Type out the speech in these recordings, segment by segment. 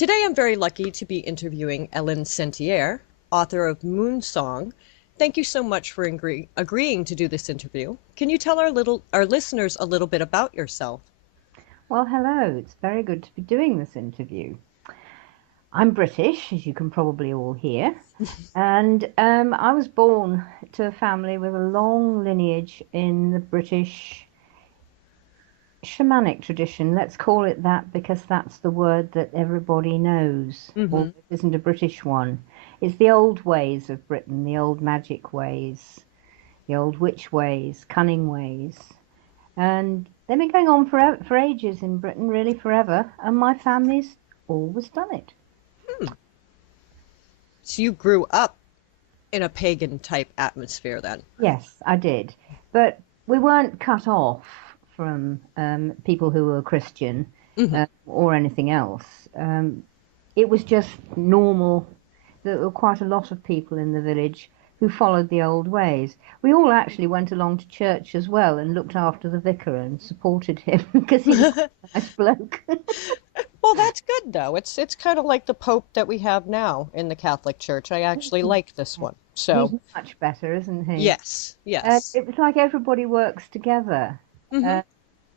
Today I'm very lucky to be interviewing Elen Sentier, author of Moonsong. Thank you so much for agreeing to do this interview. Can you tell our listeners a little bit about yourself? Well, hello. It's very good to be doing this interview. I'm British, as you can probably all hear, and I was born to a family with a long lineage in the British shamanic tradition. Let's call it that because that's the word that everybody knows, although Hmm. it isn't a British one. It's the old ways of Britain, the old magic ways, the old witch ways, cunning ways. And they've been going on for ages in Britain, really forever, and my family's always done it. So you grew up in a pagan type atmosphere then? Yes, I did. But we weren't cut off from people who were Christian Hmm. or anything else. It was just normal. There were quite a lot of people in the village who followed the old ways. We all actually went along to church as well and looked after the vicar and supported him because he was quite a nice bloke. Well, that's good though. It's kind of like the Pope that we have now in the Catholic Church. I actually like this one. He's So, much better, isn't he? yes, yes. It was like everybody works together. Hmm. Uh,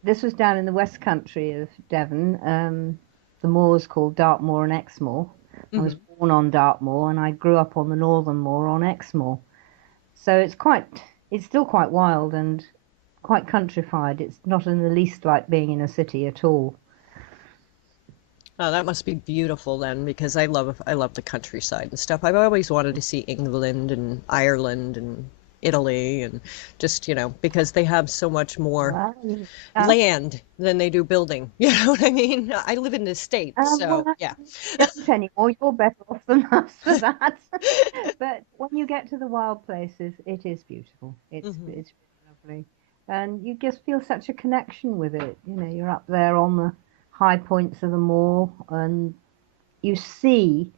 this was down in the West Country of Devon. The moor's called Dartmoor and Exmoor. I was Hmm. born on Dartmoor and I grew up on the Northern Moor on Exmoor. So it's still quite wild and quite countrified. It's not in the least like being in a city at all. Oh, that must be beautiful then, because I love the countryside and stuff. I've always wanted to see England and Ireland and Italy and just, because they have so much more Well, land than they do building. You know what I mean? I live in the States, well, so yeah. don't anymore. You're better off than us for that. But when you get to the wild places, it is beautiful. Hmm. It's really lovely, and you just feel such a connection with it. You know, you're up there on the high points of the moor, and you see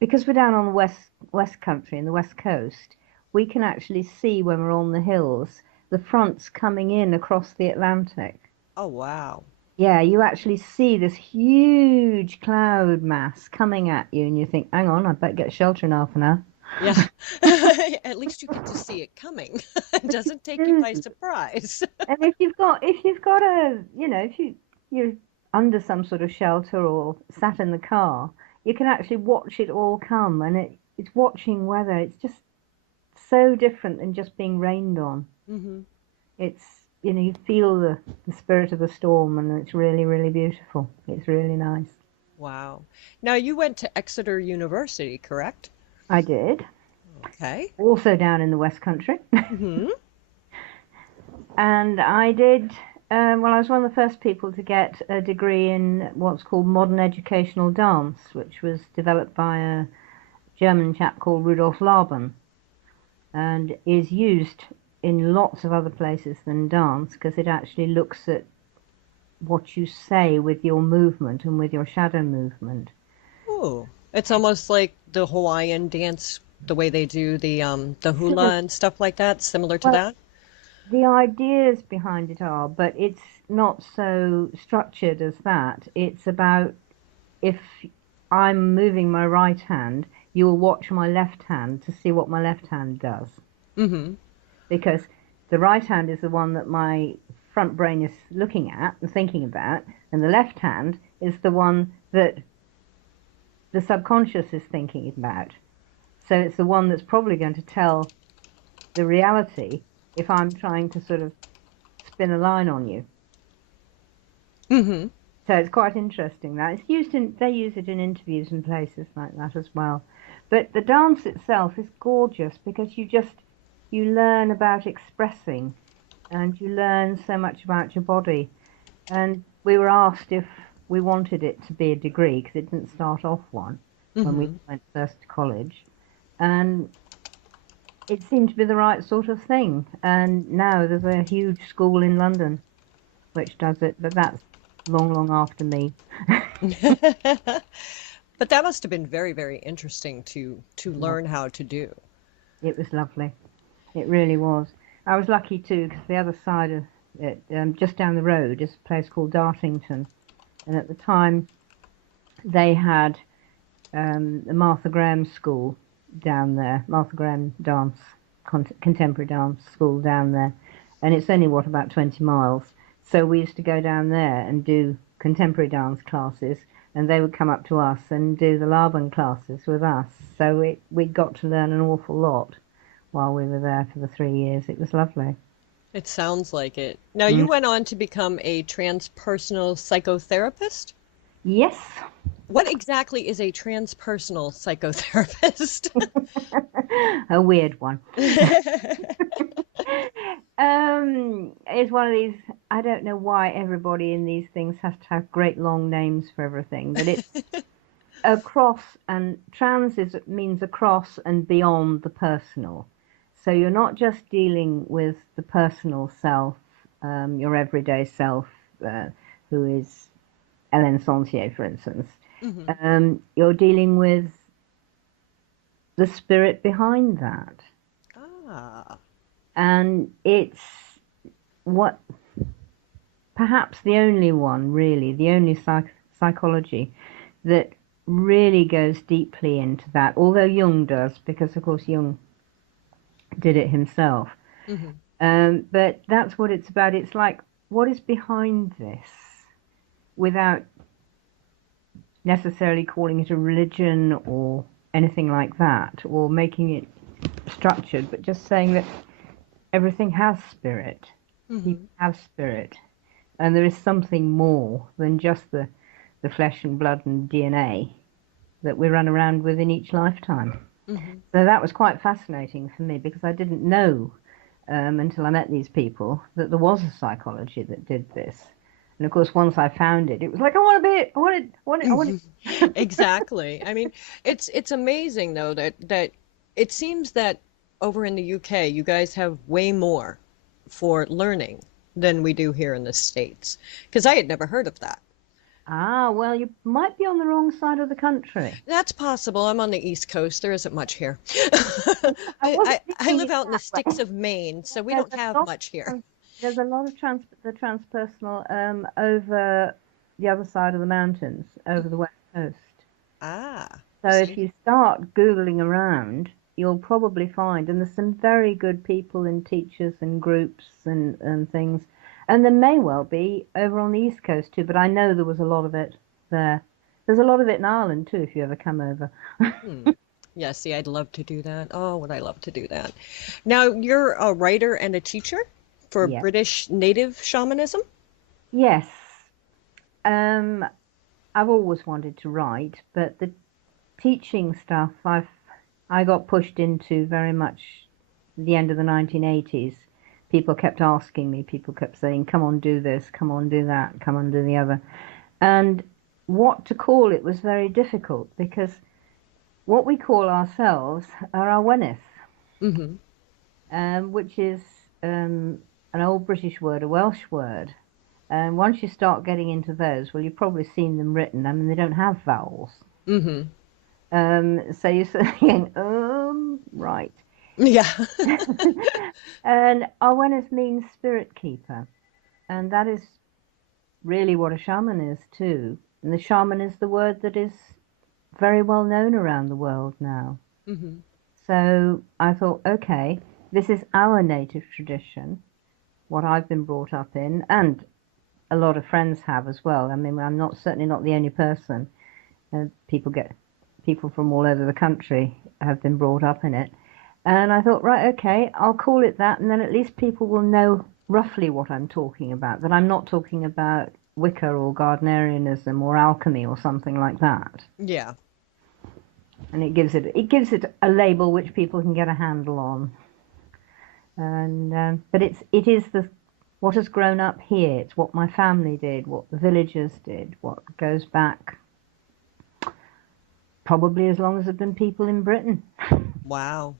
because we're down on the west country and the west coast, we can actually see when we're on the hills the fronts coming in across the Atlantic. Oh, wow. Yeah, you actually see this huge cloud mass coming at you, and you think, hang on, I better get shelter in half an hour. Yeah. At least you get to see it coming. It doesn't take you by Do. surprise. And if you've got you're under some sort of shelter or sat in the car, you can actually watch it all come, and it's watching weather. It's just so different than just being rained on. Hmm. You feel the spirit of the storm, and it's really, really beautiful. It's really nice. Wow. Now you went to Exeter University, correct? I did. Okay. Also down in the West Country. Hmm. And I did, well, I was one of the first people to get a degree in what's called modern educational dance, which was developed by a German chap called Rudolf Laban and is used in lots of other places than dance because it actually looks at what you say with your movement and with your shadow movement. Oh, it's almost like the Hawaiian dance, the way they do the Sort of, hula and stuff like that, similar to well, that. the ideas behind it are, but it's not so structured as that. It's about if I'm moving my right hand, you will watch my left hand to see what my left hand does. Hmm. Because the right hand is the one that my front brain is looking at and thinking about, and the left hand is the one that the subconscious is thinking about. So it's the one that's probably going to tell the reality if I'm trying to sort of spin a line on you. Hmm. So it's quite interesting that they use it in interviews and places like that as well. But the dance itself is gorgeous because you learn about expressing and you learn so much about your body. And we were asked if we wanted it to be a degree because it didn't start off one when we Hmm. went first to college. And it seemed to be the right sort of thing. And now there's a huge school in London which does it, but that's long, long after me. But that must have been very, very interesting to Yeah, learn how to do. it was lovely. It really was. I was lucky too because the other side of it, just down the road, is a place called Dartington. And at the time, they had the Martha Graham School down there, Martha Graham dance, contemporary dance school down there, and it's only what, about 20 miles. So we used to go down there and do contemporary dance classes, and they would come up to us and do the Laban classes with us. So we got to learn an awful lot while we were there for the 3 years. It was lovely. It sounds like it. Now, you Mm. went on to become a transpersonal psychotherapist. Yes. What exactly is a transpersonal psychotherapist? A weird one. It's one of these, I don't know why everybody in these things has to have great long names for everything, but it's across, and means across and beyond the personal. So you're not just dealing with the personal self, your everyday self, who is Elen Sentier, for instance. Hmm. You're dealing with the spirit behind that. Ah. And it's what perhaps the only one, really, the only psychology that really goes deeply into that, although Jung does, because of course Jung did it himself. Hmm. But that's what it's about. It's like, what is behind this without necessarily calling it a religion or anything like that, or making it structured, but just saying that everything has spirit. People Hmm. have spirit. And there is something more than just the flesh and blood and DNA that we run around with in each lifetime. Hmm. So that was quite fascinating for me because I didn't know until I met these people that there was a psychology that did this. And of course, once I found it, it was like, I want to be it. I want it. I want it. I want Hmm. it. Exactly. I mean, it's amazing though that it seems that over in the UK, you guys have way more for learning than we do here in the States. Because I had never heard of that. Ah, well, you might be on the wrong side of the country. That's possible. I'm on the East Coast. There isn't much here. I wasn't I thinking live it out in the that sticks way. of Maine, so we There's don't a have lot much here. there's a lot of the transpersonal over the other side of the mountains, over the west coast. Ah, So if see? you start Googling around, you'll probably find, and there's some very good people and teachers and groups and things, and there may well be over on the east coast too, but I know there was a lot of it there. There's a lot of it in Ireland too, if you ever come over. Hmm. Yeah, see, I'd love to do that. Oh, would I love to do that. Now, you're a writer and a teacher for Yeah. British native shamanism? Yes. Um, I've always wanted to write, but the teaching stuff I got pushed into very much the end of the 1980s. People kept asking me, people kept saying, come on, do this, come on, do that, come on, do the other. And what to call it was very difficult because what we call ourselves are our wenith, Hmm. which is an old British word, a Welsh word. And once you start getting into those, well, you've probably seen them written. I mean, they don't have vowels. Hmm. So you're saying, right. Yeah. And awareness means spirit keeper. And that is really what a shaman is too. And the shaman is the word that is very well known around the world now. Hmm. So I thought, okay, this is our native tradition, what I've been brought up in, and a lot of friends have as well. I mean, I'm not certainly not the only person. People from all over the country have been brought up in it. And I thought, right, okay, I'll call it that, and then at least people will know roughly what I'm talking about, that I'm not talking about Wicca or Gardnerianism or alchemy or something like that. Yeah. And it gives it a label which people can get a handle on. And but it is the what has grown up here. It's what my family did, what the villagers did, what goes back probably as long as there've been people in Britain. Wow.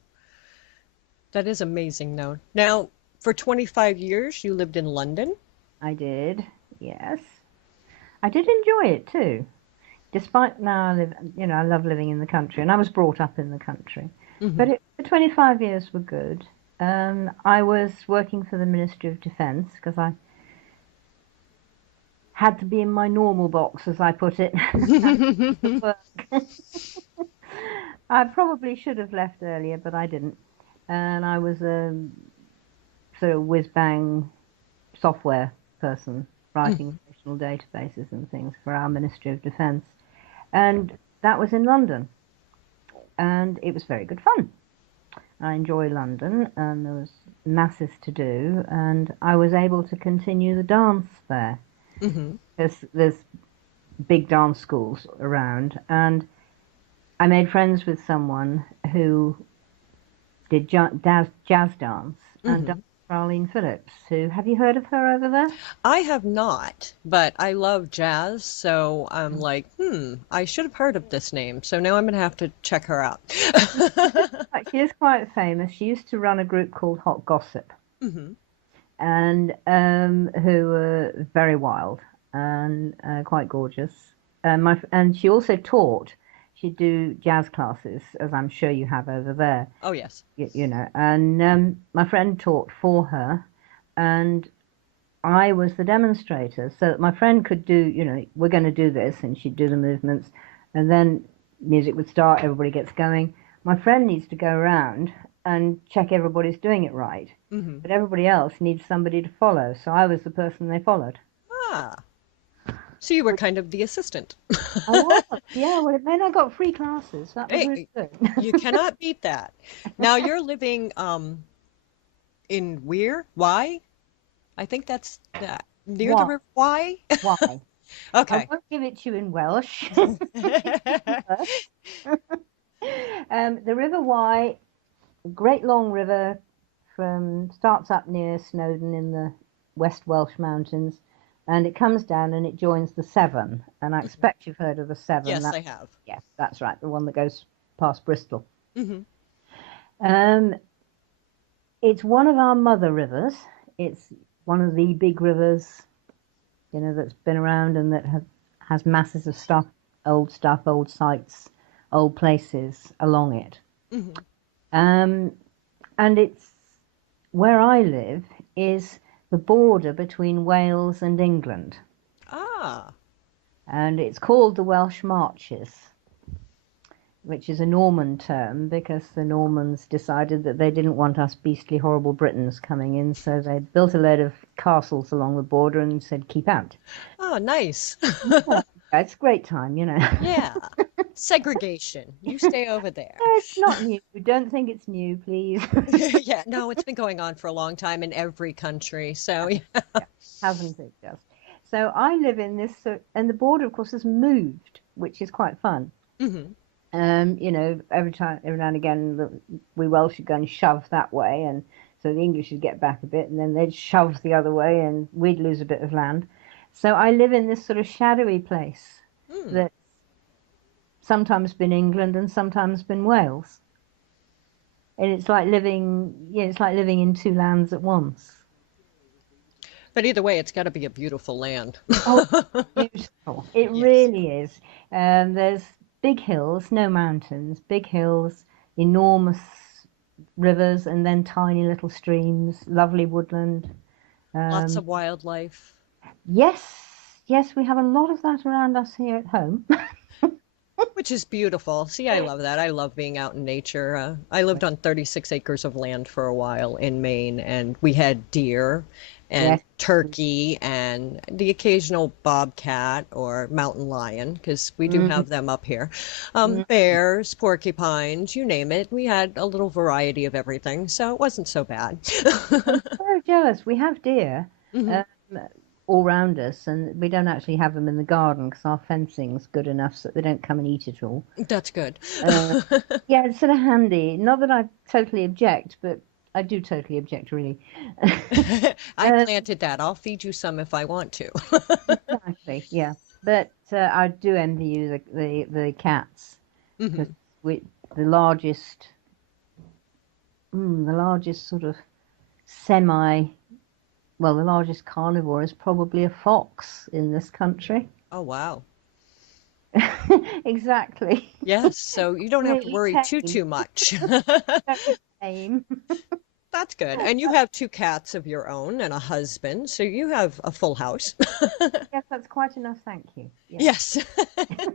That is amazing, though. Now, for 25 years, you lived in London? I did, yes. I did enjoy it too. Despite now I love living in the country, and I was brought up in the country. Hmm. But the 25 years were good. I was working for the Ministry of Defence because had to be in my normal box, as I put it. At work. I probably should have left earlier, but I didn't. And I was a sort of whiz-bang software person, writing relational databases and things for our Ministry of Defence. And that was in London. And it was very good fun. I enjoy London, and there was masses to do, and I was able to continue the dance there. Hmm. There's big dance schools around, and I made friends with someone who did jazz dance and Hmm. danced for Arlene Phillips. Who have you heard of her over there? I have not, but I love jazz, so I'm like, I should have heard of this name. So now I'm gonna have to check her out. She is quite famous. She used to run a group called Hot Gossip, Hmm. and who were very wild and quite gorgeous. And she also taught. She'd do jazz classes, as I'm sure you have over there. Oh, yes. You know. And my friend taught for her, and I was the demonstrator, so that my friend could do. We're going to do this, and she'd do the movements, and then music would start. Everybody gets going. My friend needs to go around and check everybody's doing it right. Hmm. But everybody else needs somebody to follow. So I was the person they followed. Ah, so you were kind of the assistant. I was, yeah. Well, it meant I got free classes. That was really Hey, good. you cannot beat that. Now you're living in Weir? Why? I think that's that near the Why? river. Why? Why? I Okay. won't give it to you in Welsh. The River Wye, great long river from starts up near Snowdon in the West Welsh Mountains, and it comes down and it joins the Severn. And I expect you've heard of the Severn. Yes, That I have. Yes, that's right, the one that goes past Bristol. Hmm. Um, it's one of our mother rivers. It's one of the big rivers, that's been around and that has masses of stuff, old sites, old places along it. Hmm. Um, and it's where I live is the border between Wales and England, Ah. and it's called the Welsh Marches, which is a Norman term because the Normans decided that they didn't want us beastly, horrible Britons coming in, so they built a load of castles along the border and said, keep out. Oh, nice. Yeah, it's a great time. Yeah. Segregation. You stay over there. It's not new. Don't think it's new, please. Yeah, no, it's been going on for a long time in every country. So, yeah. Yeah, hasn't it just? So I live in this, and the border, of course, has moved, which is quite fun. Hmm. Every now and again, we Welsh would go and shove that way, and so the English would get back a bit, and then they'd shove the other way, and we'd lose a bit of land. So I live in this sort of shadowy place Mm. that's sometimes been England and sometimes been Wales, and it's like living in two lands at once. But either way, it's got to be a beautiful land. Oh, beautiful! It Yes. really is. There's big hills, no mountains, big hills, enormous rivers, and then tiny little streams, lovely woodland. Lots Um, of wildlife. yes, we have a lot of that around us here at home. Which is beautiful. See, I love that. I love being out in nature. I lived on 36 acres of land for a while in Maine, and we had deer and Yes. turkey and the occasional bobcat or mountain lion, because we do Mm, have them up here. mm. Bears, porcupines, you name it. We had a little variety of everything, so it wasn't so bad. I'm so jealous. We have deer Hmm. um, all round us, and we don't actually have them in the garden because our fencing's good enough so that they don't come and eat it all. That's good. Uh, yeah, it's sort of handy. Not that I totally object, but I do totally object, really. I Uh, planted that. I'll feed you some if I want to. exactly, yeah. But I do envy you the cats because Hmm. we the largest the largest sort of semi well the largest carnivore is probably a fox in this country. Oh, wow. Exactly. Yes, so you don't have to Really worry too tame. much. Very tame. That's good. And you have two cats of your own and a husband, so you have a full house. Yes, that's quite enough, thank you. Yes. Yes.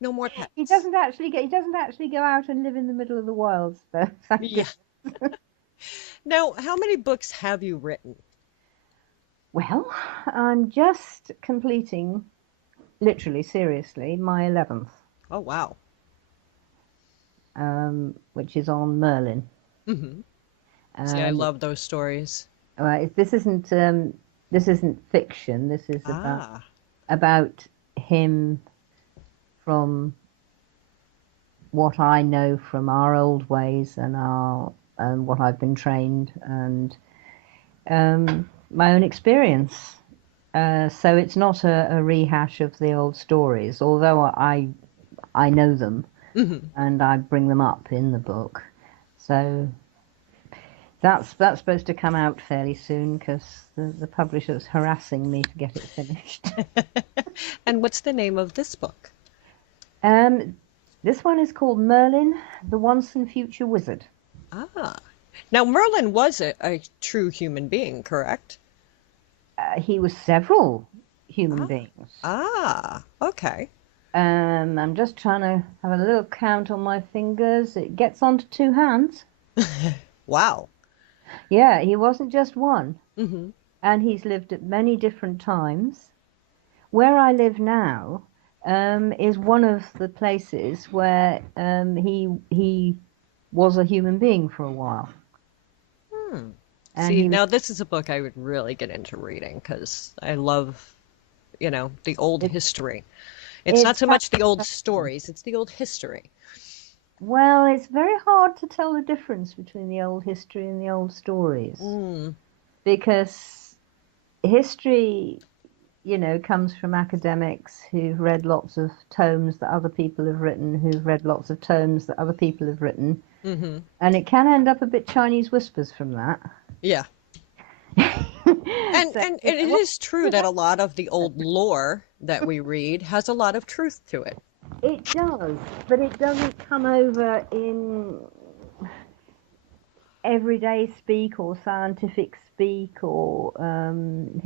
No more He pets. doesn't actually go out and live in the middle of the wild, so thank Yeah. goodness. Now, how many books have you written? Well, I'm just completing, literally, seriously, my 11th, Oh, wow. which is on Merlin. Hmm. See, I And love those stories. this isn't fiction. This is Ah. about him from what I know from our old ways and our what I've been trained and my own experience. So it's not a rehash of the old stories, although I know them Hmm. and I bring them up in the book. So that's supposed to come out fairly soon because the publisher's harassing me to get it finished. And what's the name of this book? Um, this one is called Merlin, the Once and Future Wizard. Ah. Now, Merlin was a true human being, correct? He was several human Ah. beings. Ah. Okay. I'm just trying to have a little count on my fingers. It gets onto two hands. Wow. Yeah, he wasn't just one, Hmm. and he's lived at many different times. Where I live now is one of the places where he was a human being for a while, Hmm. and See, he was. now this is a book I would really get into reading because I love, the old It, history. It's not it's so much the old fascinating. stories, it's the old history. Well, it's very hard to tell the difference between the old history and the old stories Mm. because history, comes from academics who've read lots of tomes that other people have written, who've read lots of tomes that other people have written, Hmm. and it can end up a bit Chinese whispers from that. Yeah. And So, and it well, is true that a lot of the old lore that we read has a lot of truth to it. it does, but it doesn't come over in everyday speak or scientific speak or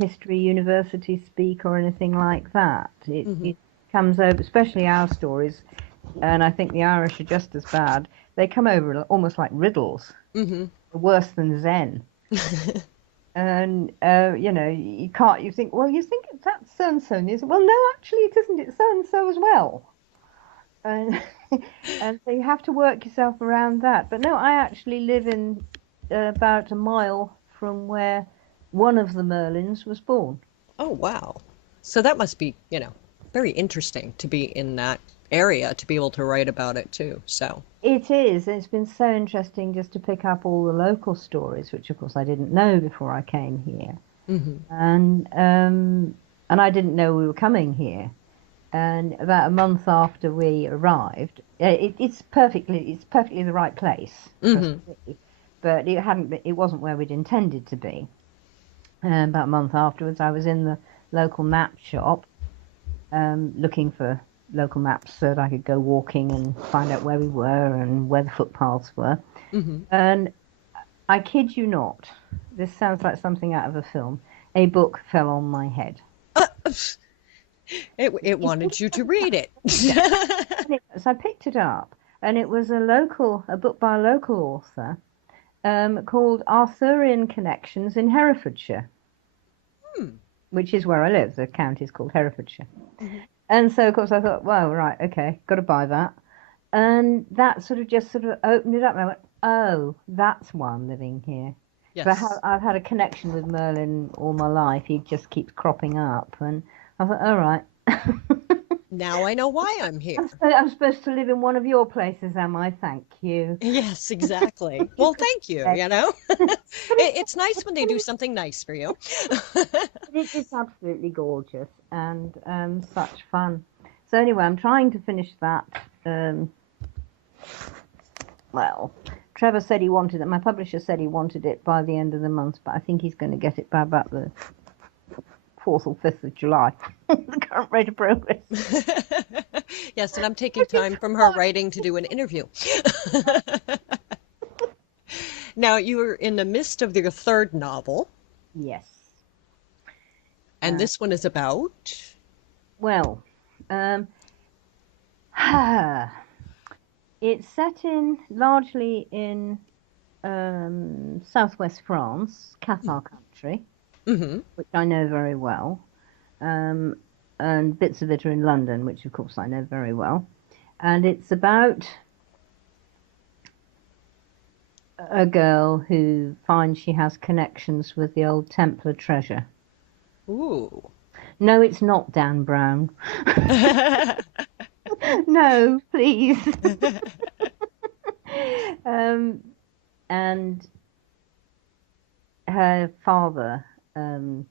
history university speak or anything like that. It, Hmm. it comes over, especially our stories, and I think the Irish are just as bad. They come over almost like riddles, Hmm. worse than Zen. And you can't. You think, well, you think that's so and so, and you say, well, no, actually, it isn't. It's so and so as well. And and so you have to work yourself around that. But no, I actually live in about a mile from where one of the Merlins was born. Oh, wow. So that must be, very interesting to be in that area to be able to write about it too. So, It is. It's been so interesting just to pick up all the local stories, which of course I didn't know before I came here, hmm. and I didn't know we were coming here. And about a month after we arrived, it's perfectly the right place for us Hmm. to be, but it wasn't where we'd intended to be. And about a month afterwards, I was in the local map shop, looking for local maps so that I could go walking and find out where we were and where the footpaths were. Hmm. And I kid you not, this sounds like something out of a film. A book fell on my head. It wanted you to read it. Yeah. So I picked it up, and it was a book by a local author called Arthurian Connections in Herefordshire, Hmm. which is where I live. The county is called Herefordshire. Hmm. And so, of course, I thought, well, right, okay, got to buy that. And that sort of opened it up. And I went, oh, that's why I'm living here. Because Yes. I've had a connection with Merlin all my life. He just keeps cropping up. And I thought, all right. Now I know why I'm here. I'm supposed to live in one of your places, am I? Thank you. Yes, exactly. Well, thank you, Yeah. But It's nice when they do something nice for you. it's absolutely gorgeous and such fun. So anyway, I'm trying to finish that. Um, well, Trevor said he wanted it. My publisher said he wanted it by the end of the month, but I think he's going to get it by about the 4th or 5th of July. The current rate of progress. Yes, and I'm taking Which is time from her fine. writing to do an interview. Now, you were in the midst of your third novel, Yes. and Uh, this one is about. well, um, it's set in largely in southwest France, Qatar country, Hmm. which I know very well, um, and bits of it are in London, which of course I know very well. And it's about a girl who finds she has connections with the old Templar treasure. Ooh. No, it's not Dan Brown. No, please. Um, and her father um,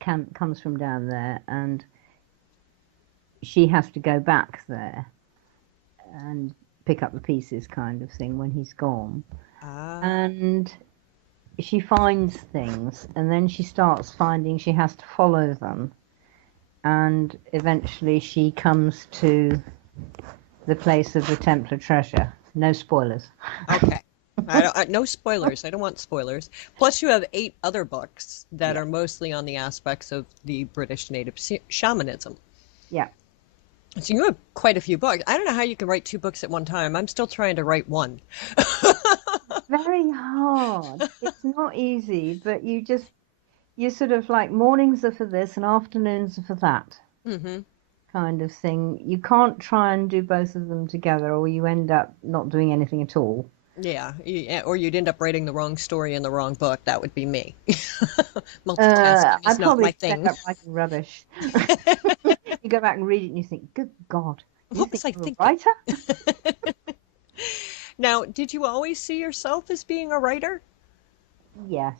comes from down there, and she has to go back there and pick up the pieces, kind of thing, when he's gone. Ah. And she finds things, and then she starts finding she has to follow them, and eventually she comes to the place of the Templar treasure. No spoilers. Okay. No spoilers. I don't want spoilers. Plus, you have 8 other books that Yeah, are mostly on the aspects of the British native shamanism. yeah. So you have quite a few books. I don't know how you can write 2 books at one time. I'm still trying to write one. Very hard. It's not easy, but you sort of like mornings are for this and afternoons are for that Hmm. kind of thing. You can't try and do both of them together, or you end up not doing anything at all. Yeah, or you'd end up writing the wrong story in the wrong book. That would be me. Multitasking is I'd not probably my just end thing. up writing rubbish. You go back and read it and you think, good God, you What think was I you're a thinking? writer? Now, did you always see yourself as being a writer? Yes,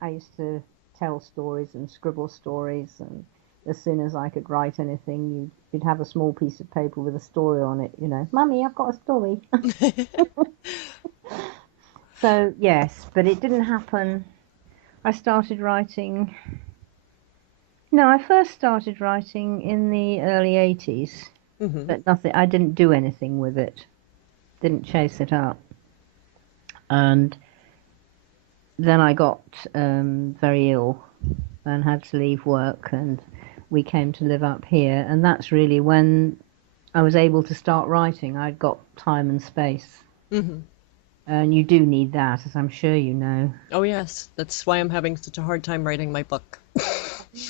I used to tell stories and scribble stories, and as soon as I could write anything, you'd have a small piece of paper with a story on it, Mummy, I've got a story. So, yes, but it didn't happen. I started writing. No, I first started writing in the early 80s, Hmm. but nothing, I didn't do anything with it, didn't chase it up. And then I got very ill and had to leave work, and we came to live up here. And that's really when I was able to start writing. I'd got time and space. Hmm. And you do need that, as I'm sure you know. Oh, yes. That's why I'm having such a hard time writing my book.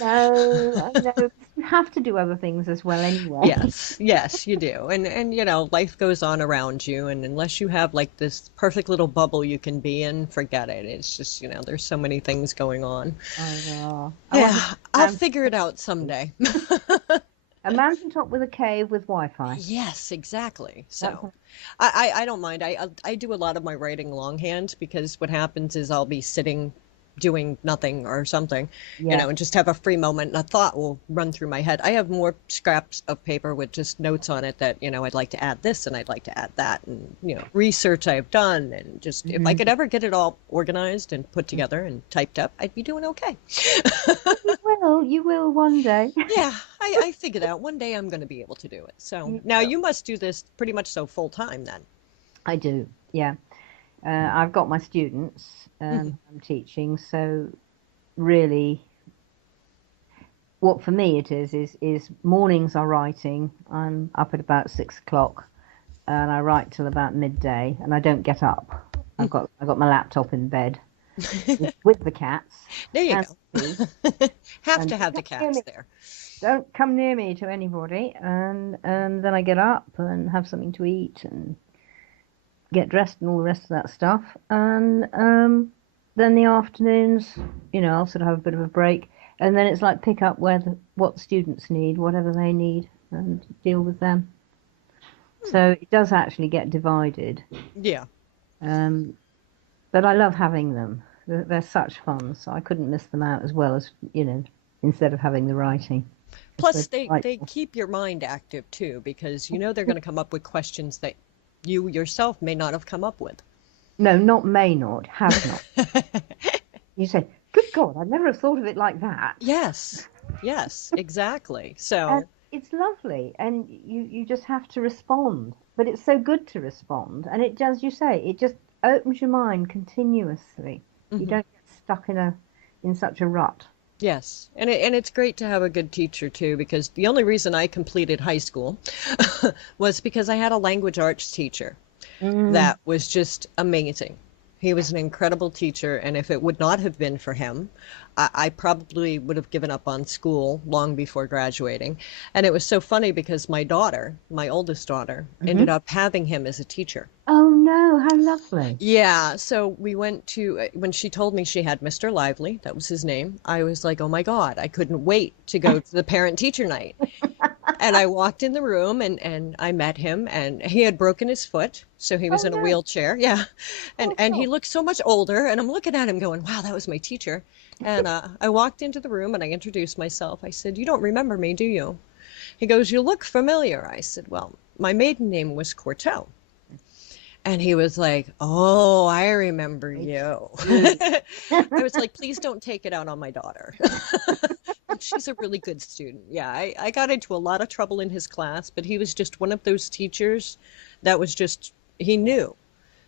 No, I know. You have to do other things as well anyway. Yes, yes, you do. And life goes on around you, and unless you have like this perfect little bubble you can be in, forget it. It's just, there's so many things going on. I know. I wanted Yeah, a I'll figure it mountaintop out cave. someday. A mountaintop with a cave with Wi-Fi. Yes, exactly. That's So I don't mind. I do a lot of my writing longhand because what happens is I'll be sitting doing nothing or something, yeah. and just have a free moment and a thought will run through my head. I have more scraps of paper with just notes on it that, I'd like to add this and I'd like to add that and, research I've done and just if I Hmm. could ever get it all organized and put together and typed up, I'd be doing okay. You will. You will one day. Yeah, I figured out one day I'm going to be able to do it. So You now will. you must do this pretty much so full time then. I do. Yeah. I've got my students Hmm. I'm teaching, so really, what for me it is mornings are writing. I'm up at about 6 o'clock, and I write till about midday, and I don't get up. I've got my laptop in bed with the cats There you and go. tea, Have and to have the cats there. don't come near me to anybody, and then I get up and have something to eat and get dressed and all the rest of that stuff, and then the afternoons, I'll sort of have a bit of a break, and then it's like pick up what the students need, whatever they need, and deal with them. So it does actually get divided, Yeah. um, but I love having them. They're such fun, so I couldn't miss them out as well as instead of having the writing. It's so Plus, they delightful. keep your mind active too, because they're going to come up with questions that you yourself may not have come up with. No, not may not, has not. You say, "Good God, I'd never have thought of it like that." Yes. Yes, exactly. And So, it's lovely, and you just have to respond. But it's so good to respond, and it does. You say it just opens your mind continuously. You Hmm. don't get stuck in such a rut. Yes, and it's great to have a good teacher too, because the only reason I completed high school was because I had a language arts teacher Mm. that was just amazing. He was an incredible teacher, and if it would not have been for him, I probably would have given up on school long before graduating. And it was so funny because my daughter, my oldest daughter, ended Hmm. up having him as a teacher. Oh no, how lovely. Yeah, so we went to, when she told me she had Mr. Lively, that was his name, I was like, oh my God, I couldn't wait to go to the parent teacher night. And I walked in the room and I met him and he had broken his foot, so he was Oh in a no, wheelchair. Yeah. poor And he soul. looked so much older and I'm looking at him going, wow, that was my teacher. And I walked into the room and I introduced myself. I said, you don't remember me, do you? He goes, you look familiar. I said, well, my maiden name was Cortell. And he was like, oh, I remember It's you. you. I was like, please don't take it out on my daughter. She's a really good student. Yeah, I got into a lot of trouble in his class, but he was just one of those teachers that was just, he knew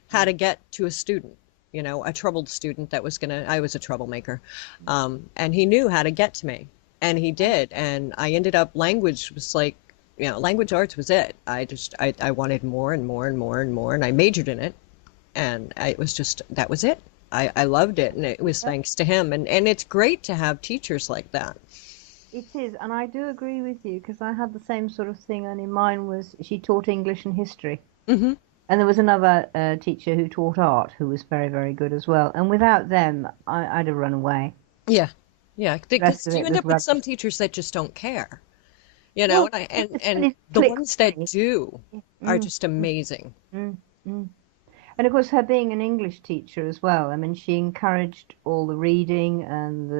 how to get to a student, you know, a troubled student that was gonna, I was a troublemaker. And he knew how to get to me. And he did. And I ended up, language was like, you know, language arts was it. I wanted more and more and more and more, and I majored in it. And it was just, that was it. I loved it. And it was Yeah, thanks to him. And it's great to have teachers like that. it is, and I do agree with you because I had the same sort of thing. Only mine was she taught English and history, Hmm. and there was another teacher who taught art who was very, very good as well. And without them, I'd have run away. Yeah. Yeah. The rest Because of you it end was up with some rubbish. teachers that just don't care, you know, Well, and it's and really the click ones that for me. do are Mm, just mm, amazing. mm, mm. And of course, her being an English teacher as well. I mean, she encouraged all the reading and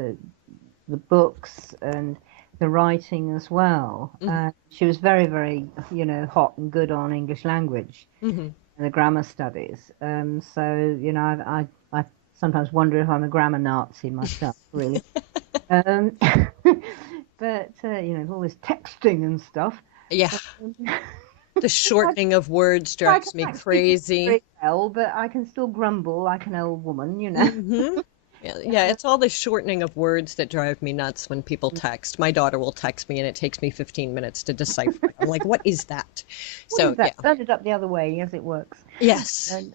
the books and the writing as well. Hmm. She was very, very, hot and good on English language Hmm. and the grammar studies. So, I sometimes wonder if I'm a grammar Nazi myself, really. Um, but, all this texting and stuff. Yeah. Um, The I, shortening of words I can drives me actually do crazy. very well, but I can still grumble like an old woman. Hmm. Yeah, yeah, it's all the shortening of words that drive me nuts when people text. My daughter will text me and it takes me 15 minutes to decipher it. I'm like, what is that? What So, is yeah. that? Turn it up the other way. Yes, it works. Yes. And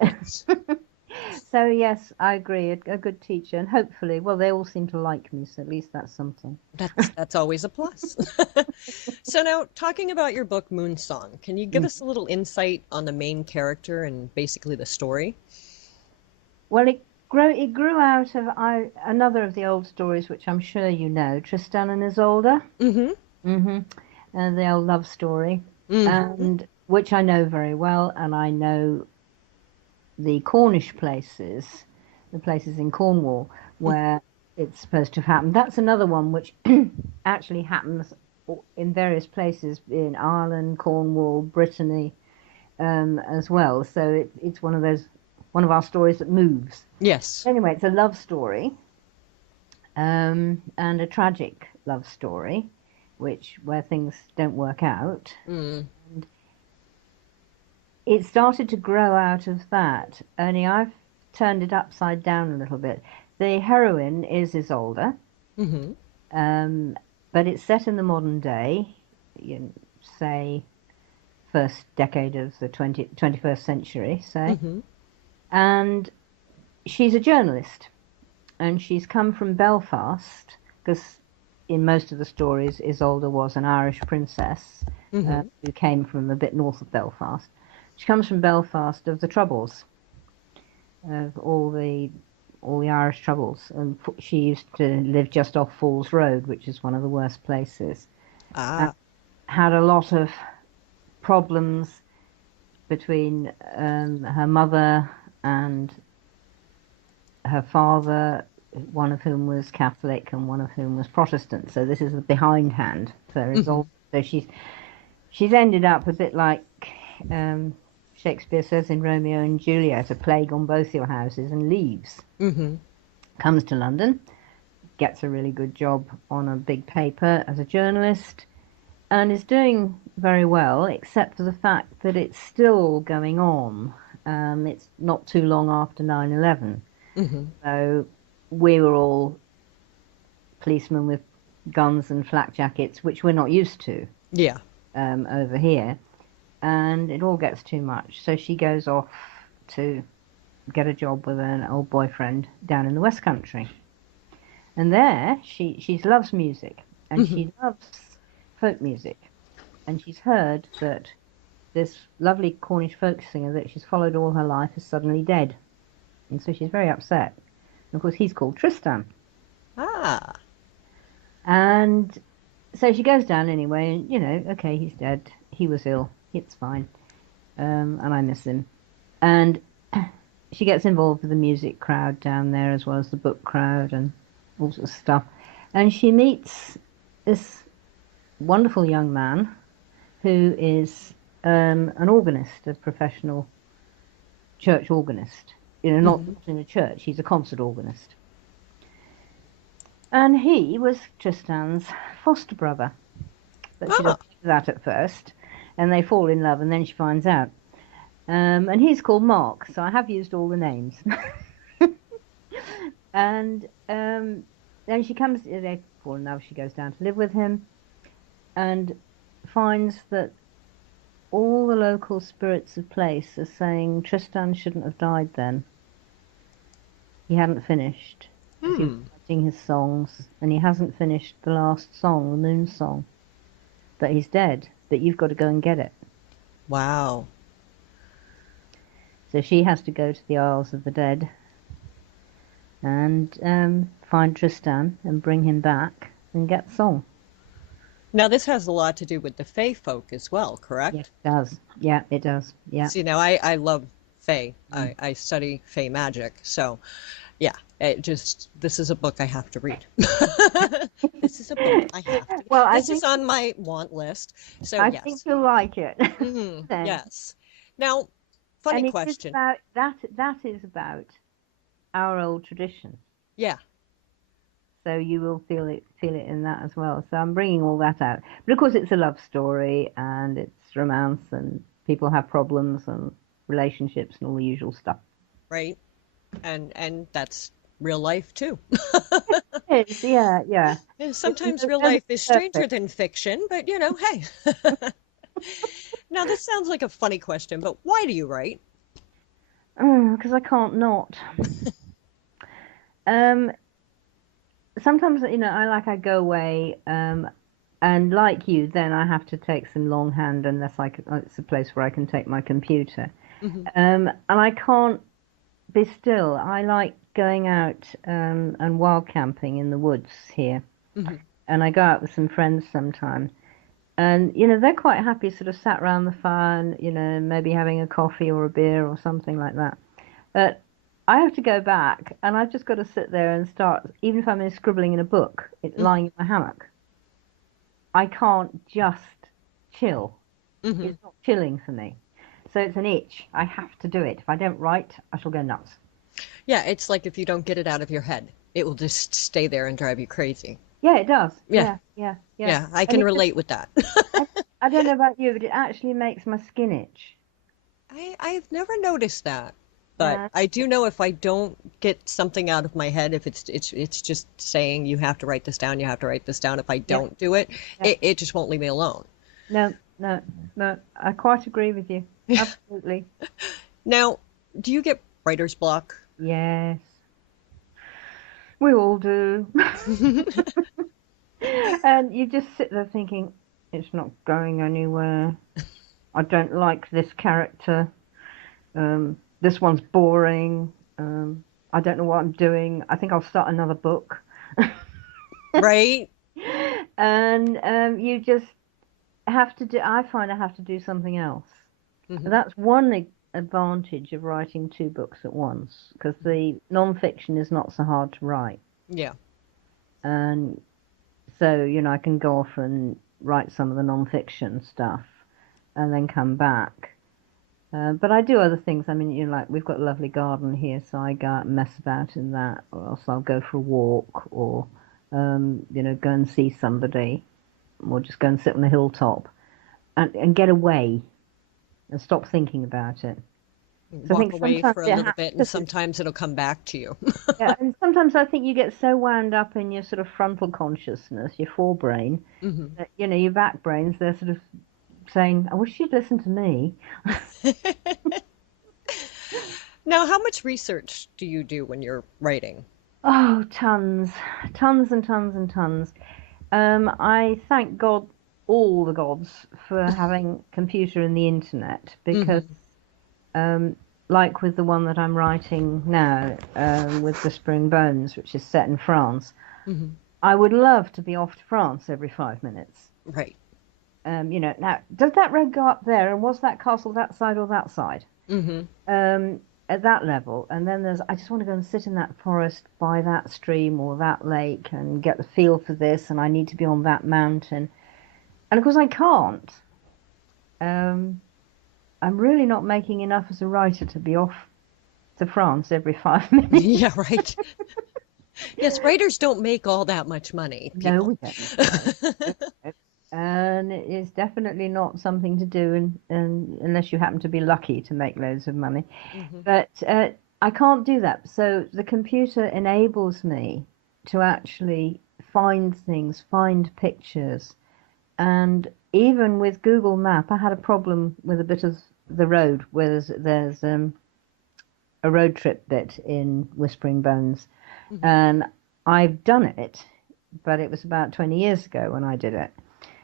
so yes, I agree. A good teacher, and hopefully, well, they all seem to like me, so at least that's something. That's always a plus. So now, talking about your book Moonsong, can you give Mm. us a little insight on the main character and basically the story? Well, it grew out of another of the old stories, which I'm sure you know, Tristan and Isolde. Mm-hmm. Hmm. And the old love story, Mm-hmm. and which I know very well, and I know the Cornish places, the places in Cornwall where it's supposed to have happened. That's another one which actually happens in various places in Ireland, Cornwall, Brittany, as well. So it's one of our stories that moves. Yes. Anyway, it's a love story, and a tragic love story, which where things don't work out. Mm. It started to grow out of that, only I've turned it upside down a little bit. The heroine is Isolde, Mm-hmm. um, but it's set in the modern day, say first decade of the 21st century, say, Mm-hmm. and she's a journalist, and she's come from Belfast, because in most of the stories, Isolde was an Irish princess Mm-hmm. who came from a bit north of Belfast. She comes from Belfast of the Troubles, of all the Irish Troubles, and she used to live just off Falls Road, which is one of the worst places. And Ah. had a lot of problems between her mother and her father, one of whom was Catholic and one of whom was Protestant. So this is the behindhand for Mm-hmm. Isolde. So she's ended up a bit like um, Shakespeare says in Romeo and Juliet, a plague on both your houses, and leaves. Mm-hmm. Comes to London, gets a really good job on a big paper as a journalist, and is doing very well, except for the fact that it's still going on It's not too long after 9/11. Hmm. So we were all policemen with guns and flak jackets, which we're not used to Yeah. over here. And it all gets too much. So she goes off to get a job with an old boyfriend down in the West Country. And there she loves music and Hmm. she loves folk music. And she's heard that this lovely Cornish folk singer that she's followed all her life is suddenly dead. And so she's very upset. And of course, he's called Tristan. Ah. And so she goes down anyway, and okay, he's dead. He was ill. It's fine. And I miss him. And she gets involved with the music crowd down there as well as the book crowd and all sorts of stuff. And she meets this wonderful young man who is an organist, a professional church organist. Not Hmm. in a church, he's a concert organist. And he was Tristan's foster brother. But she Ah. doesn't know that at first. And they fall in love, and then she finds out. And he's called Mark, so I have used all the names. And then they fall in love, she goes down to live with him and finds that all the local spirits of place are saying Tristan shouldn't have died then. He hadn't finished because he was Hmm. writing his songs and he hasn't finished the last song, the moon song. But he's dead, but you've got to go and get it. Wow. So she has to go to the Isles of the Dead and find Tristan and bring him back and get the song. Now, this has a lot to do with the Fae folk as well, Yeah, correct? it does. Yeah, it does. Yeah. See, now I love Fae. Mm. I study Fae magic. So, yeah, this is a book I have to read. This is a book I have to. Well, This is on my want list. So, I think yes. you'll like it. Then, Yes. Now, funny and it is question. about that. That is about our old tradition. Yeah, So you will feel it in that as well. So I'm bringing all that out. But of course, it's a love story and it's romance and people have problems and relationships and all the usual stuff. right. And that's real life too. It is, yeah, yeah. And It's sometimes real nobody's life is stranger perfect. than fiction, but hey. Now, this sounds like a funny question, but why do you write? Because I can't not. Um, Sometimes I go away, and like you, then I have to take some longhand unless it's a place where I can take my computer. Hmm. And I can't be still. I like going out and wild camping in the woods here, Hmm. and I go out with some friends sometimes. And they're quite happy, sort of sat around the fire, and maybe having a coffee or a beer or something like that. But I have to go back, and I've just got to sit there and start, even if I'm scribbling in a book, lying in my hammock. I can't just chill. Hmm. It's not chilling for me. So it's an itch. I have to do it. If I don't write, I shall go nuts. Yeah, it's like if you don't get it out of your head, it will just stay there and drive you crazy. Yeah, it does. Yeah, Yeah, yeah, yeah. yeah, I And can relate with that. I, I don't know about you, but it actually makes my skin itch. I've never noticed that, but Uh, I do know if I don't get something out of my head, if it's just saying you have to write this down, you have to write this down. If I yeah, don't do it, yeah. it just won't leave me alone. No, no, no. I quite agree with you. Absolutely. Now, do you get writer's block? Yes, we all do. And you just sit there thinking, it's not going anywhere. I don't like this character. This one's boring. I don't know what I'm doing. I think I'll start another book. Right? And you just have to do, I find I have to do something else. Hmm. That's one advantage of writing two books at once, because the non-fiction is not so hard to write. Yeah. And so, I can go off and write some of the non-fiction stuff and then come back. But I do other things. I mean, like we've got a lovely garden here, so I go out and mess about in that, or else I'll go for a walk, or go and see somebody, or just go and sit on the hilltop and get away and stop thinking about it. So I Walk think away sometimes for a it little bit, and happens. sometimes it'll come back to you. Yeah, and sometimes I think you get so wound up in your sort of frontal consciousness, your forebrain, Hmm. that, your back brains, they're sort of saying, I wish you'd listen to me. Now, how much research do you do when you're writing? Oh, tons, tons and tons and tons. I thank God, all the gods, for having computer and the internet because, Hmm. um, like with the one that I'm writing now, with the Spring Bones, which is set in France, Hmm. I would love to be off to France every 5 minutes. Right. Now, does that road go up there, and was that castle that side or that side? Hmm. Um, at that level, and then I just want to go and sit in that forest by that stream or that lake and get the feel for this, and I need to be on that mountain. And of course, I can't. Um, I'm really not making enough as a writer to be off to France every 5 minutes. Yeah, right. Yes, writers don't make all that much money, No, people. we don't. No. No. And it is definitely not something to do, and unless you happen to be lucky to make loads of money. Hmm. But I can't do that. So the computer enables me to actually find things, find pictures. And even with Google Map, I had a problem with a bit of the road where there's a road trip bit in Whispering Bones. Hmm. And I've done it, but it was about 20 years ago when I did it.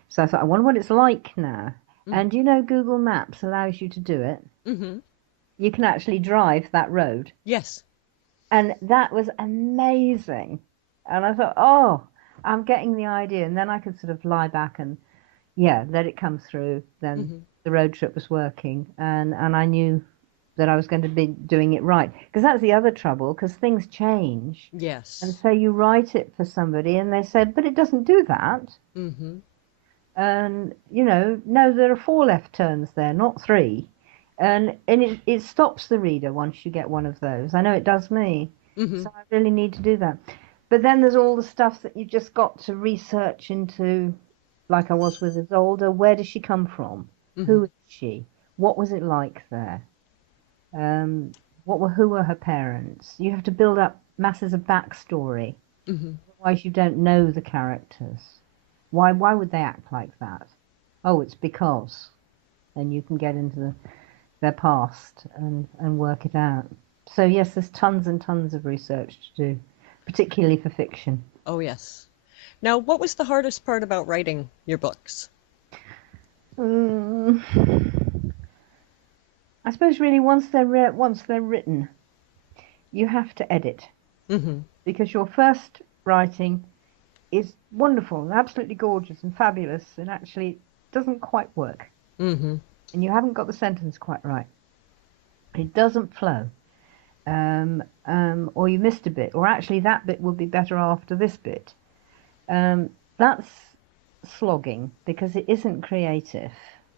So I thought, I wonder what it's like now. And Google Maps allows you to do it. Hmm. You can actually drive that road. Yes. And that was amazing. And I thought, oh, I'm getting the idea. And then I could sort of lie back and, yeah, let it come through. Then Hmm. the road trip was working. And I knew that I was going to be doing it right. Because that's the other trouble, because things change. And Yes. so you write it for somebody and they said, but it doesn't do that. Hmm. And, no, there are four left turns there, not three. And it stops the reader once you get one of those. I know it does me. Hmm. So I really need to do that. But then there's all the stuff that you've just got to research into, like I was with Isolde. Where does she come from? Hmm. Who is she? What was it like there? Um, who were her parents? You have to build up masses of backstory. Hmm. Otherwise, you don't know the characters. Why would they act like that? Oh, it's because. And you can get into their past and work it out. So yes, there's tons and tons of research to do, particularly for fiction. Oh, yes. Now, what was the hardest part about writing your books? Mm, I suppose really once they're written, you have to edit Hmm. because your first writing is wonderful and absolutely gorgeous and fabulous, and actually doesn't quite work, Hmm. and you haven't got the sentence quite right. It doesn't flow. Or you missed a bit, or actually that bit would be better after this bit. That's slogging because it isn't creative.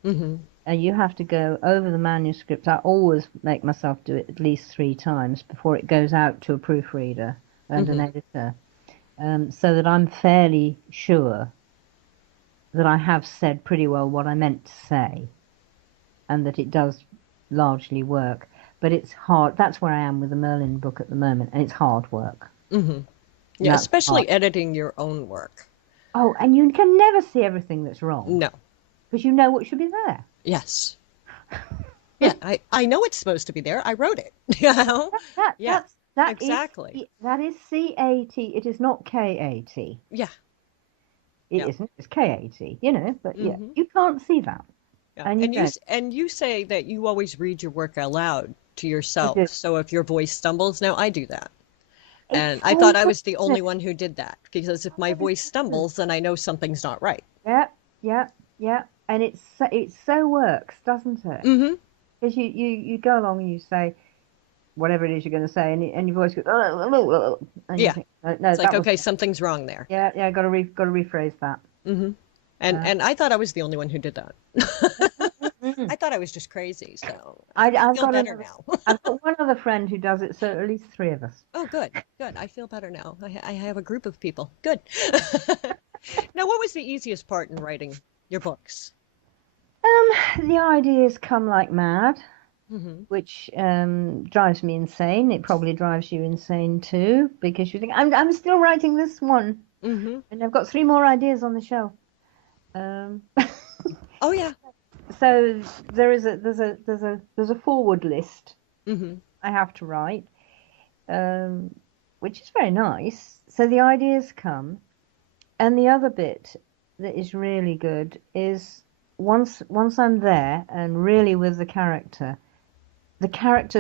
Hmm. And you have to go over the manuscript. I always make myself do it at least 3 times before it goes out to a proofreader and an Hmm. editor, so that I'm fairly sure that I have said pretty well what I meant to say and that it does largely work. But it's hard. That's where I am with the Merlin book at the moment, and it's hard work. Hmm. Yeah, That's hard. especially editing your own work. Oh, and you can never see everything that's wrong No. because you know what should be there. Yes. Yeah, I know it's supposed to be there. I wrote it. You know? That Yeah, that's that is exactly. that is CAT. It is not KAT. Yeah. It Yeah. isn't. It's KAT. But yeah, Hmm. you can't see that, Yeah. and you don't. And you say that you always read your work out loud to I yourself. do. So if your voice stumbles, now I do that. It's And I so thought I was the good. only one who did that because if my Oh, it's voice so good. stumbles, then I know something's not right. Yeah, yeah, yeah. And it so works, doesn't it? Hmm. Because you go along and you say whatever it is you're going to say, and your voice goes, and you Yeah. think, no, no, It's like, that was okay, something's wrong there. yeah, yeah. Got to rephrase that. Hmm. Uh, And I thought I was the only one who did that. mm. I thought I was just crazy, so I I've feel got better another. now. I've got one other friend who does it, so at least three of us. Oh, good, good. I feel better now. I have a group of people. Good. Now, what was the easiest part in writing your books? The ideas come like mad. Mm-hmm. which drives me insane. It probably drives you insane too, because you think, I'm still writing this one, Mm-hmm. and I've got three more ideas on the shelf. Um, Oh yeah. so there's a forward list Mm-hmm. I have to write, um, which is very nice. So the ideas come, and the other bit that is really good is once I'm there and really with the characters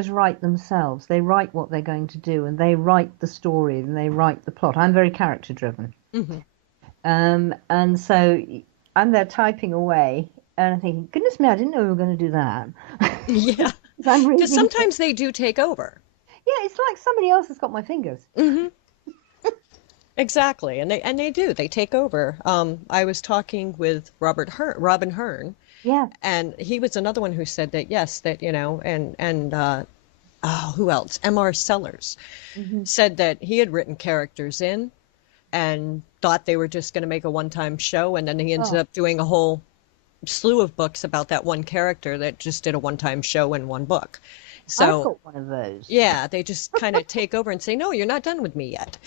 write themselves. They write what they're going to do, and they write the story, and they write the plot. I'm very character driven, Mm-hmm. and so I'm there typing away, and I'm thinking, goodness me, I didn't know we were going to do that. Yeah. 'Cause I'm Because reading. sometimes they do take over. Yeah, it's like somebody else has got my fingers. Mm-hmm. Exactly, and they do. They take over. I was talking with Robin Hearn, Yeah. and he was another one who said that yes, that and oh, who else? M.R. Sellers Hmm. said that he had written characters in and thought they were just going to make a one-time show, and then he ended Oh, up doing a whole slew of books about that one character that just did a one-time show in one book. I've So, got one of those. yeah, they just kind of take over and say, "No, you're not done with me yet."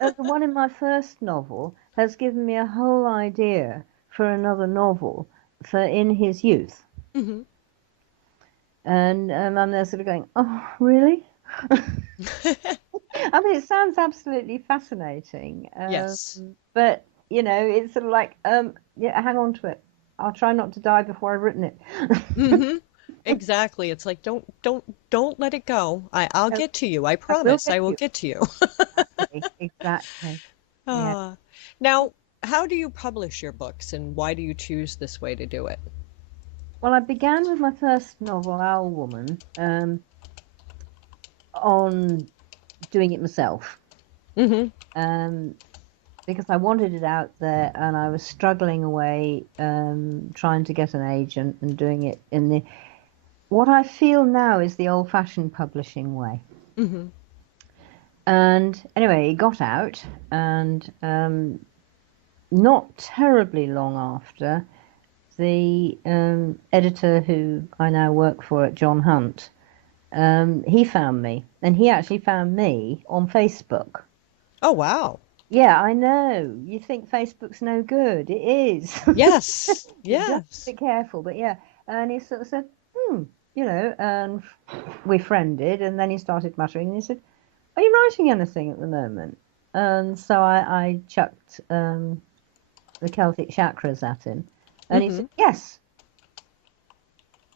The one in my first novel has given me a whole idea for another novel for in his youth. Hmm. And I'm there sort of going, oh, really? I mean, it sounds absolutely fascinating. Yes. But, it's sort of like, yeah, hang on to it. I'll try not to die before I've written it. Hmm. Exactly. It's like don't let it go. I'll I get to you. I I will promise get I will you. get to you. Exactly. Exactly. Yeah. Ah. Now, how do you publish your books and why do you choose this way to do it? Well, I began with my first novel, Owl Woman, on doing it myself. Hmm. Um, because I wanted it out there and I was struggling away, trying to get an agent and doing it in the what I feel now is the old-fashioned publishing way. Hmm. And anyway, it got out, and not terribly long after, the editor who I now work for at John Hunt, he found me, and he actually found me on Facebook. Oh, wow. Yeah, I know. You think Facebook's no good. It is. Yes. You just Yes. be careful. But yeah, and he sort of said, and we friended, and then he started muttering, and he said, are you writing anything at the moment? And so I chucked the Celtic chakras at him, and he Hmm. said, yes.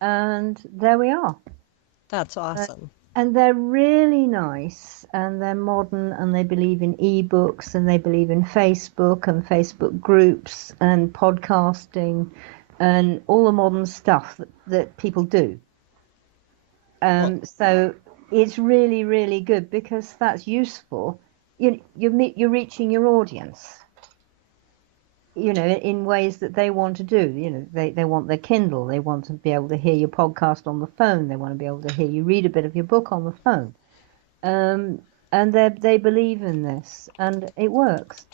And there we are. That's Uh, awesome. and they're really nice, and they're modern, and they believe in ebooks, and they believe in Facebook and Facebook groups and podcasting and all the modern stuff that people do. Well, So it's really, really good because that's useful. You're reaching your audience, in ways that they want to do. They want their Kindle. They want to be able to hear your podcast on the phone. They want to be able to hear you read a bit of your book on the phone. Um, and they believe in this, and it works.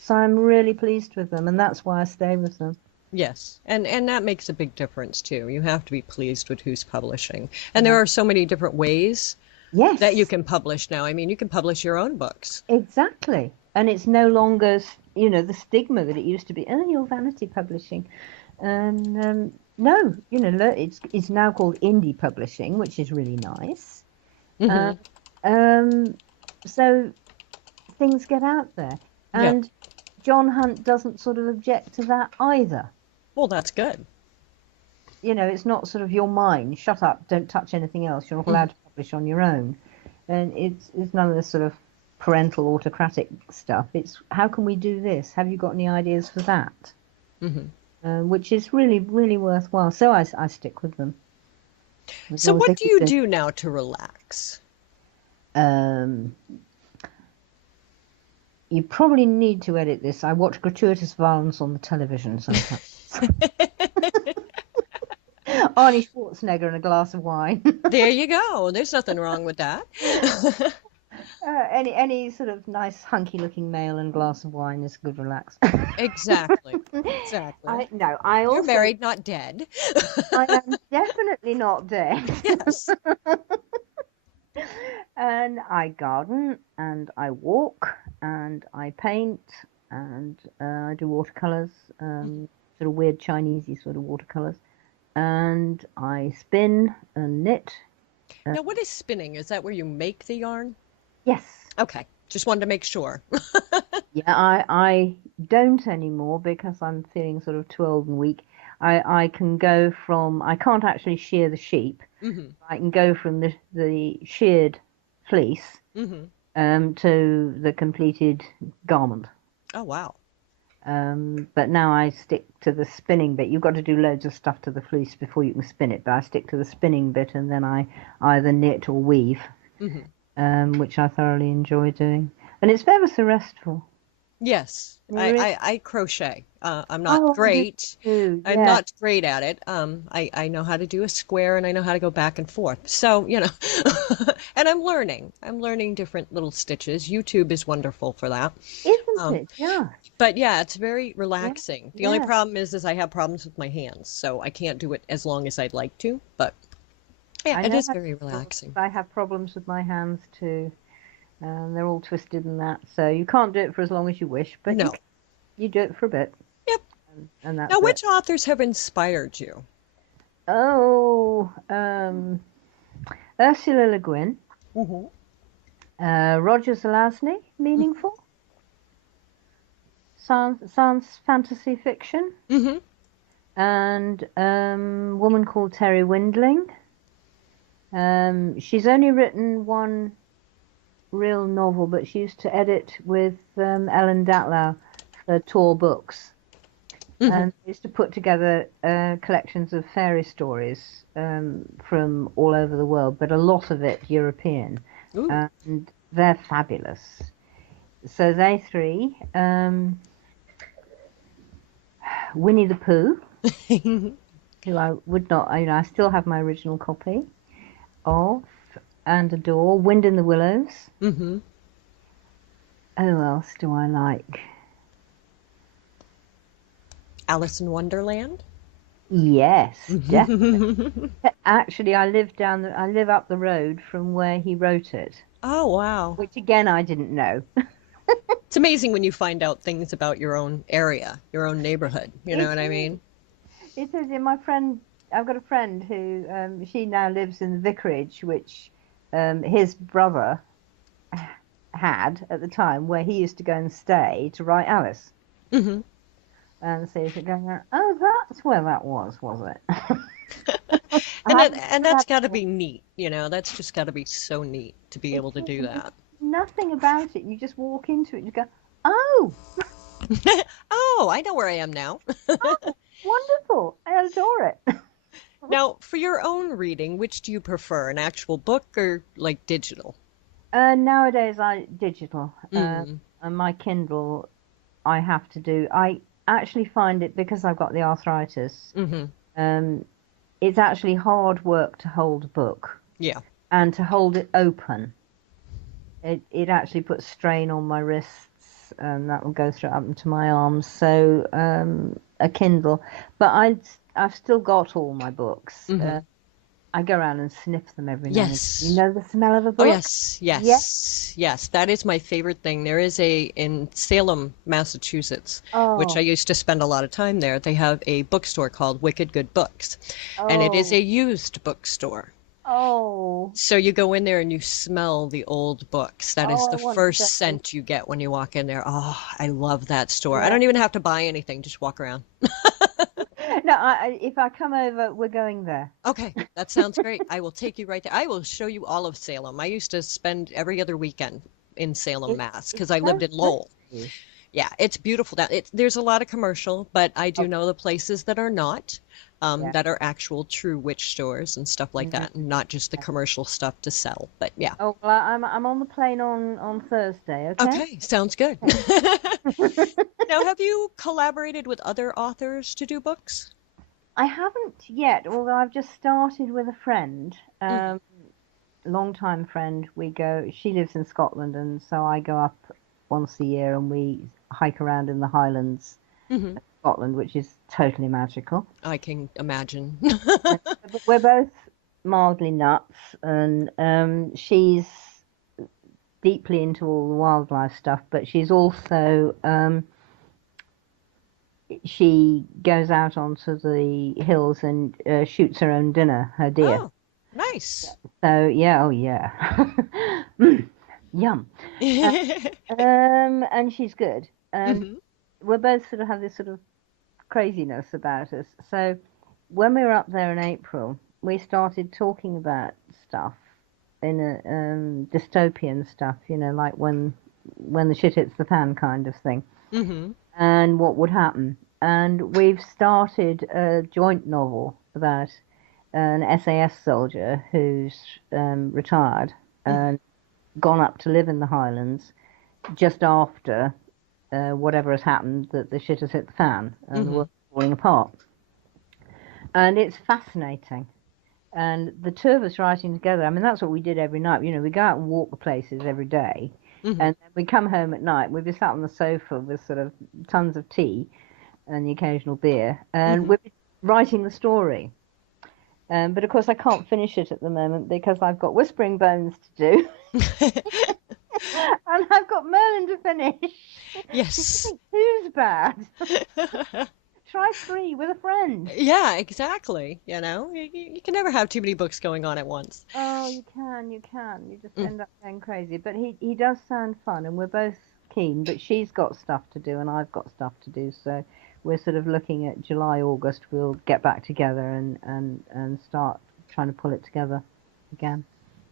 So I'm really pleased with them, and that's why I stay with them. yes. And that makes a big difference too. You have to be pleased with who's publishing. And there Yeah. are so many different ways that you Yes, can publish now. I mean, you can publish your own books. exactly. And it's no longer, the stigma that it used to be. Oh, you're vanity publishing. And no, it's now called indie publishing, which is really nice. Uh, Hmm. um, so things get out there, Yep. and John Hunt doesn't sort of object to that either. Well, that's good. It's not sort of your mind, shut up, don't touch anything else. You're not Hmm. allowed to publish on your own, and it's none of this sort of parental autocratic stuff. It's how can we do this? Have you got any ideas for that? Hmm. Which is really, really worthwhile. So I stick with them as So long as what they do keep you doing. do now to relax? Um, you probably need to edit this. I watch gratuitous violence on the television sometimes. Arnie Schwarzenegger and a glass of wine. There you go. There's nothing wrong with that. Any sort of nice hunky looking male and glass of wine is good relax. Exactly. Exactly. I no, I You're also married, not dead. I am definitely not dead. Yes. And I garden and I walk and I paint and I do watercolors, sort of weird Chinesey sort of watercolors. And I spin and knit. Uh, Now, what is spinning? Is that where you make the yarn? yes. Okay. Just wanted to make sure. Yeah, I don't anymore because I'm feeling sort of too old and weak. I can go from I can't actually shear the sheep. Hmm. I can go from the sheared fleece Hmm. to the completed garment. Oh, wow. But now I stick to the spinning bit. You've got to do loads of stuff to the fleece before you can spin it. But I stick to the spinning bit and then I either knit or weave, Hmm. which I thoroughly enjoy doing. And it's ever so restful. Yes, You really, I crochet. I'm not oh, I do great. too. I'm Yeah. not great at it. I know how to do a square and I know how to go back and forth. So, and I'm learning. I'm learning different little stitches. YouTube is wonderful for that. Isn't Um, it? Yeah. but yeah, it's very Yeah. relaxing. The only Yeah. problem is I have problems with my hands, so I can't do it as long as I'd like to. But yeah, I it know is how to very do it. relaxing. I have problems with my hands too. They're all twisted and that. So you can't do it for as long as you wish, but No. you do it for a bit, Yep. and Now, that's it. which authors have inspired you? Oh, Ursula Le Guin, Hmm. Roger Zelazny, meaningful science fantasy fiction, Hmm. and woman called Terry Windling. She's only written one real novel, but she used to edit with Ellen Datlow for Tor Books. Hmm. And used to put together collections of fairy stories from all over the world, but a lot of it European, Ooh. and they're fabulous. So they three, Winnie the Pooh, who I would not, I still have my original copy of and adore. Wind in the Willows. Hmm. Who else do I like? Alice in Wonderland. Yes, definitely. Actually, I live up the road from where he wrote it, Oh, wow. which again I didn't know. It's amazing when you find out things about your own area, your own neighborhood. You know It what I is. mean? It is. In my friend, I've got a friend who she now lives in the vicarage, which his brother had at the time, where he used to go and stay to write Alice. Hmm. And so you're going, oh, that's where that was it? I And haven't that's had got to be neat. That's just got to be so neat to be it able to is, do and you that. know nothing about it. You just walk into it and you go, oh, Oh, I know where I am now. oh, wonderful. I adore it. Now, for your own reading, which do you prefer, an actual book or like digital? Nowadays, I digital Mm. and my Kindle. I have to do. I actually find it because I've got the arthritis. Hmm. Um, it's actually hard work to hold a book Yeah. and to hold it open. It actually puts strain on my wrists, and that will go through up into my arms. So a Kindle, but I've still got all my books. Hmm. I go around and sniff them every now and again. You Yes. know the smell of a Oh, book? yes, Yeah. yes, yes. That is my favorite thing. There is in Salem, Massachusetts, which I Oh, used to spend a lot of time there. They have a bookstore called Wicked Good Books, and it is oh, a used bookstore. oh, So you go in there and you smell the old books. That is oh! I the want to first go. scent you get when you walk in there. Oh, I love that store. I Yeah. don't even have to buy anything, just walk around. No, if I come over, we're going there. Okay, that sounds great. I will take you right there. I will show you all of Salem. I used to spend every other weekend in Salem, Mass, It's because I lived so in Lowell. pretty. Yeah, it's beautiful down. There's a lot of commercial, but I do know Okay. the places that are not, Yeah. that are actual true witch stores and stuff like Mm, that, and not just the yeah. commercial stuff to sell. But yeah. Oh, well, I'm on the plane on Thursday. Okay. Okay, sounds good. Now, have you collaborated with other authors to do books? I haven't yet, although I've just started with a friend. Hmm. longtime friend. We go. She lives in Scotland, and so I go up once a year, and we hike around in the Highlands Hmm. of Scotland, which is totally magical. I can imagine. And we're both mildly nuts, and she's deeply into all the wildlife stuff, but she's also she goes out onto the hills and shoots her own dinner, her deer. Oh, nice. So yeah, oh yeah, mm, yum. Uh, and she's good, and Hmm. we're both sort of have this sort of craziness about us. So when we were up there in April, we started talking about stuff in a dystopian stuff, like when the shit hits the fan kind of thing, Hmm. and what would happen. And we've started a joint novel about an SAS soldier who's retired Hmm. and gone up to live in the Highlands just after whatever has happened, that the shit has hit the fan and the Hmm. world's falling apart. And it's fascinating. And the two of us writing together, I mean, that's what we did every night. We go out and walk the places every day. Hmm. And then we come home at night. We'd be sat on the sofa with sort of tons of tea and the occasional beer. And Hmm. we'd be writing the story. But of course, I can't finish it at the moment because I've got Whispering Bones to do and I've got Merlin to finish. You Yes. think two's bad? Try three with a friend. Yeah, exactly. You can never have too many books going on at once. Oh, you can, you can. You just Mm. end up going crazy. But he does sound fun, and we're both keen. But she's got stuff to do, and I've got stuff to do. So we're sort of looking at July, August. We'll get back together and start trying to pull it together again.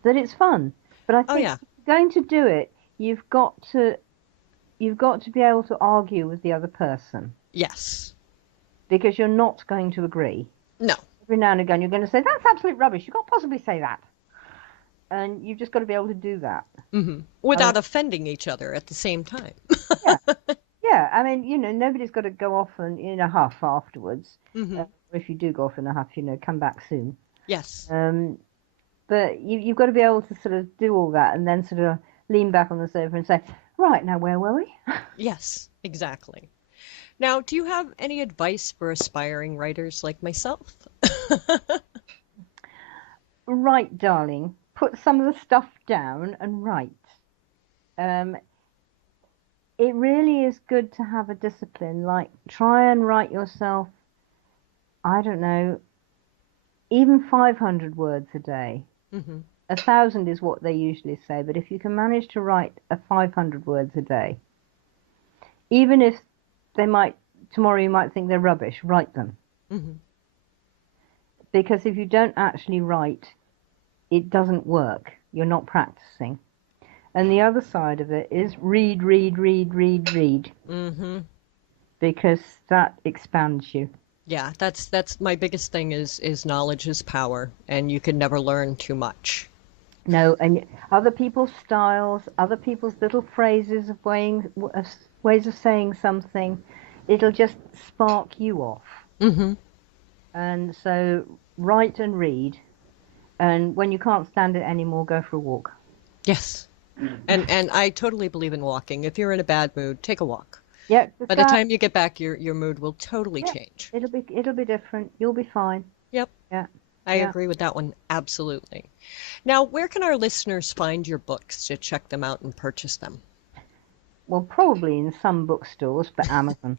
But it's fun. But I Oh, think yeah. if you're going to do it, you've got to be able to argue with the other person Yes. because you're not going to agree. No. Every now and again, you're going to say that's absolute rubbish. You can't possibly say that, and you've just got to be able to do that. Hmm. Um, Without offending each other at the same time. yeah, yeah. I mean, nobody's got to go off and in a huff afterwards. Hmm. Or if you do go off in a huff, come back soon. Yes. Um, but you've got to be able to sort of do all that and then sort of lean back on the sofa and say, right, now where were we? Yes, exactly. Now, do you have any advice for aspiring writers like myself? Right, darling. Put some of the stuff down and write. Um, it really is good to have a discipline. Like, try and write yourself, I don't know, even 500 words a day. Hmm. 1,000 is what they usually say, but if you can manage to write 500 words a day, even if tomorrow you might think they're rubbish, write them. Hmm. Because if you don't actually write, it doesn't work. You're not practicing. And the other side of it is read, read, read, read, read, Hmm. because that expands you. Yeah, that's my biggest thing is knowledge is power, and you can never learn too much. No, and other people's styles, other people's little phrases of ways of saying something, it'll just spark you off. Hmm. And so write and read, and when you can't stand it anymore, go for a walk. Yes. And I totally believe in walking. If you're in a bad mood, take a walk. Yeah, just By go the out. time you get back, your mood will totally Yeah, change. it'll be different. You'll be fine. Yep, Yeah, I yeah. agree with that one absolutely. Now, where can our listeners find your books to check them out and purchase them? Well, probably in some bookstores, but Amazon.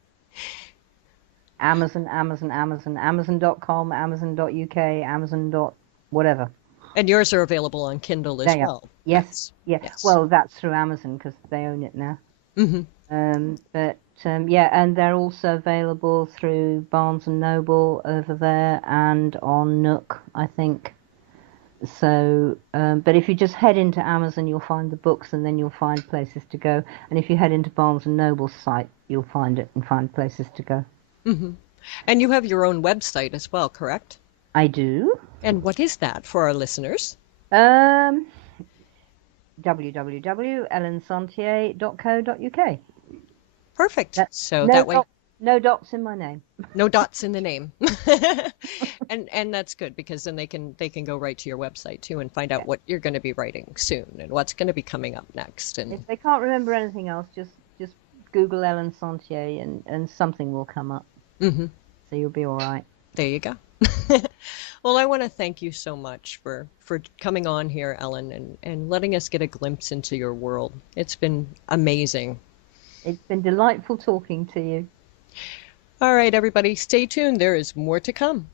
Amazon, Amazon, Amazon, Amazon.com, Amazon.uk, Amazon. Whatever. And yours are available on Kindle as There you are. well. Yes, Yes. yeah. Yes. Well, that's through Amazon because they own it now. Hmm. But yeah, and they're also available through Barnes and Noble over there and on Nook, I think. So, but if you just head into Amazon, you'll find the books, and then you'll find places to go. And if you head into Barnes and Noble's site, you'll find it and find places to go. Hmm. And you have your own website as well, correct? I do. And what is that for our listeners? Um, www.elensentier.co.uk. Perfect. That, So no that way. dot, No dots in my name. No dots in the name. And that's good because then they can go right to your website too and find out Yeah. what you're going to be writing soon and what's going to be coming up next. If And they can't remember anything else, just Google Ellen Sentier and something will come up. mhm, So you'll be all right. there you go. Well, I want to thank you so much for coming on here, Ellen, and letting us get a glimpse into your world. It's been amazing. It's been delightful talking to you. All right, everybody, stay tuned. There is more to come.